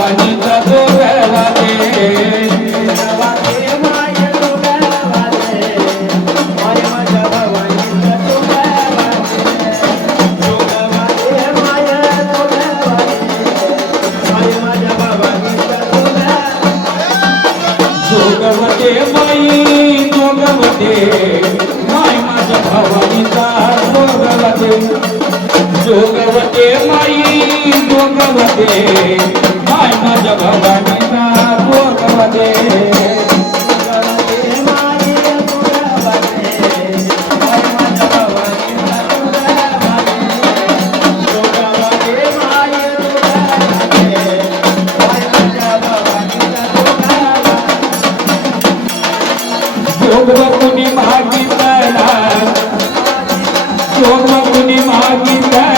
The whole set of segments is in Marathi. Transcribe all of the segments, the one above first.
भवानीचा जोगवादे जोगवते माई जोगवते माय माझ्या भवानीचा जोगवते जोगवते माई जोगवते माय माझ्या भवानीचा जोगवते जोगवकुनी मागितला जोगवकुनी मागितला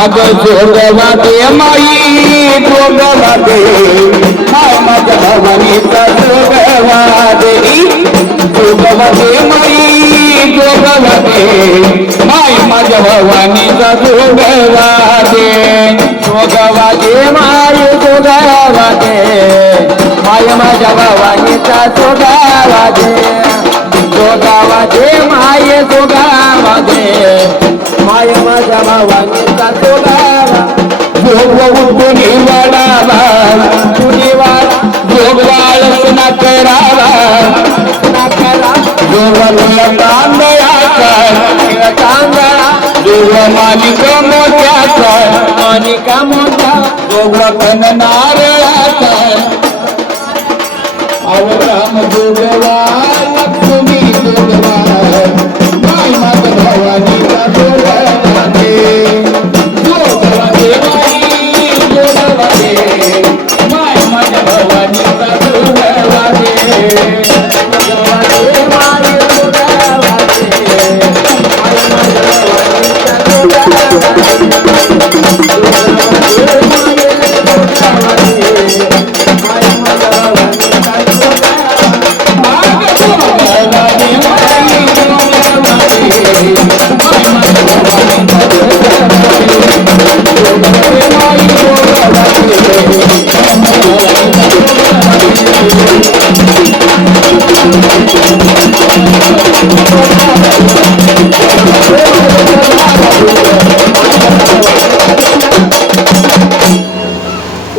आग जोगवते माई जोगवते माय माझ्या भवानीचा जोगवते जोगवते माई जोगवते माय माझ्या भवानीचा जोगवते जोगवते माय जोगवते माय माझ्या भवानीचा जोगवते जोगवते माय जोगवते माय माझ्या भवानीचा जोगवा जोगवून वाडावा कुणीवाडा जोगवाळ ना करावा जोगवला तांदळाचा तांदळा जोग मानिक मोत्याचा मानिका मोठा जोग कणनार